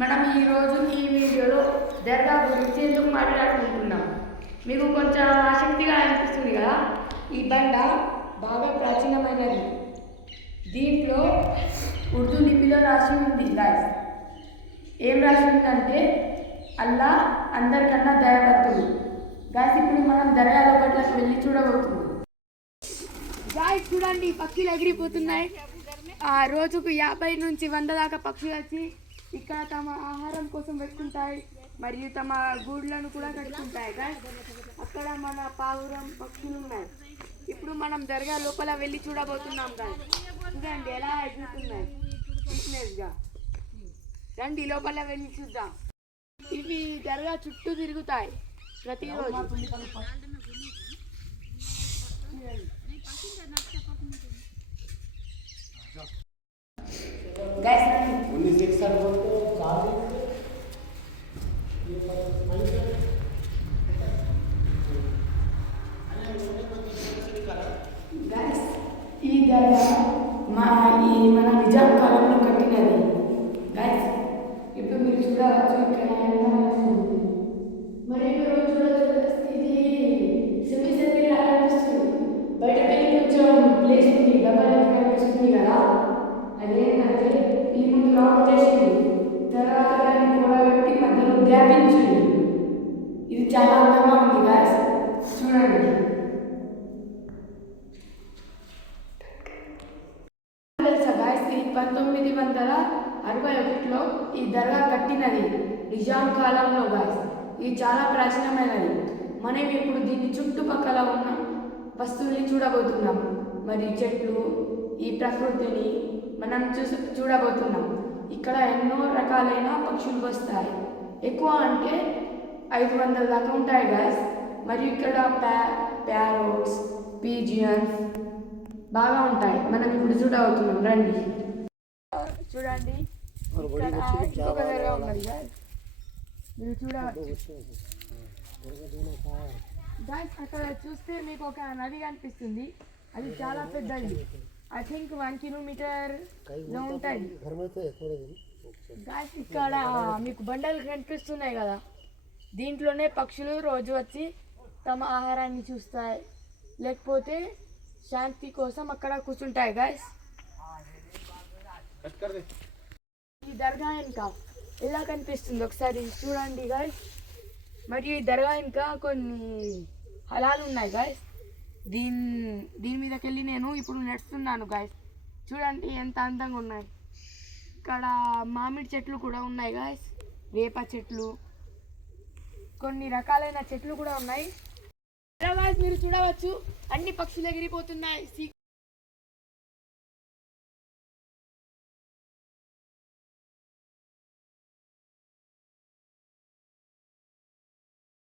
మనం ఈరోజు ఈ వీడియోలో దర్గా గురించి ఎందుకు మాట్లాడుకుంటున్నాం. మీకు కొంచెం ఆసక్తిగా అనిపిస్తుంది కదా. ఈ బండ బాగా ప్రాచీనమైనది. దీంట్లో ఉర్దూ లిపిలో రాసి ఉంది గాయస్. ఏం రాసి ఉందంటే అల్లా అందరికన్నా దయవంతుడు. గాయస్ ఇప్పుడు మనం దర్గా లోపట్లకు వెళ్ళి చూడబోతున్నాం. గాయస్ చూడండి, పక్షులు ఎగిరిపోతున్నాయి. రోజుకు 50 నుంచి 100 దాకా పక్షులు వచ్చి ఇక్కడ తమ ఆహారం కోసం పెట్టుకుంటాయి మరియు తమ గూడ్లను కూడా కట్టుకుంటాయి. అక్కడ మన పావురం పక్షులు ఉన్నాయి. ఇప్పుడు మనం దర్గా లోపల వెళ్ళి చూడబోతున్నాం. చూడండి ఎలా ఎగురుతున్నాయి ఫిట్నెస్గా. రండి లోపల వెళ్ళి చూద్దాం. ఇవి దర్గా చుట్టూ తిరుగుతాయి ప్రతిరోజు. गैस 1961 को चार्ज गैस ఈ దర్గా మన నిజాం కాలంలో కట్టినది. గైస్ ఇప్పుడు మీరు చూడవచ్చు ఇక్కడ మరి మీరు చూడవచ్చు ఇది సెమీ సర్కిల్ లాగా అనిపిస్తుంది. బయటకెళ్ళి కొంచెం ప్లేస్ ఉంది, డబ్బా కనిపిస్తుంది కదా. అదేంటంటే ఈ ముందు లాక్ చేసింది, తర్వాత దాన్ని కూడబెట్టి మధ్యలో గ్యాప్ ఇచ్చింది. ఇది చాలా అందంగా ఉంది గాయస్, చూడండి. తెలుసా గాయస్, ఈ 1961లో ఈ దర్గా కట్టినది నిజాం కాలంలో గాయస్. ఇది చాలా ప్రాచీనమైనది. మనం ఇప్పుడు దీని చుట్టుపక్కల ఉన్న వస్తువుల్ని చూడబోతున్నాం. మరి చెట్లు, ఈ ప్రకృతిని మనం చూడబోతున్నాం. ఇక్కడ ఎన్నో రకాలైన పక్షులు వస్తాయి. ఎక్కువ అంటే 500 దాకా ఉంటాయి గాయస్. మరియు ఇక్కడ ప్యారోట్స్, పీజియన్స్ బాగా ఉంటాయి. మనం ఇప్పుడు చూడబోతున్నాం. రండి చూడండి, ఇంకొక దర్గా ఉన్నది గాయస్, మీరు చూడవచ్చు. గాయస్ అక్కడ చూస్తే మీకు ఒక నది కనిపిస్తుంది. అది చాలా పెద్దది. ఐ థింక్ 1 కిలోమీటర్ లో ఉంటుంది. గాయస్ ఇక్కడ మీకు బండలు కనిపిస్తున్నాయి కదా, దీంట్లోనే పక్షులు రోజు వచ్చి తమ ఆహారాన్ని చూస్తాయి, లేకపోతే శాంతి కోసం అక్కడ కూర్చుంటాయి. గాయస్ ఈ దర్గా ఇంకా ఎలా కనిపిస్తుంది ఒకసారి చూడండి గాయస్. మరియు ఈ దర్గా ఇంకా కొన్ని హలాలు ఉన్నాయి గాయస్. దీని మీదకి వెళ్ళి నేను ఇప్పుడు నడుస్తున్నాను గాయస్. చూడండి ఎంత అందంగా ఉన్నాయి. ఇక్కడ మామిడి చెట్లు కూడా ఉన్నాయి గాయస్, వేప చెట్లు, కొన్ని రకాలైన చెట్లు కూడా ఉన్నాయి. మీరు చూడవచ్చు, అన్ని పక్షులు ఎగిరిపోతున్నాయి.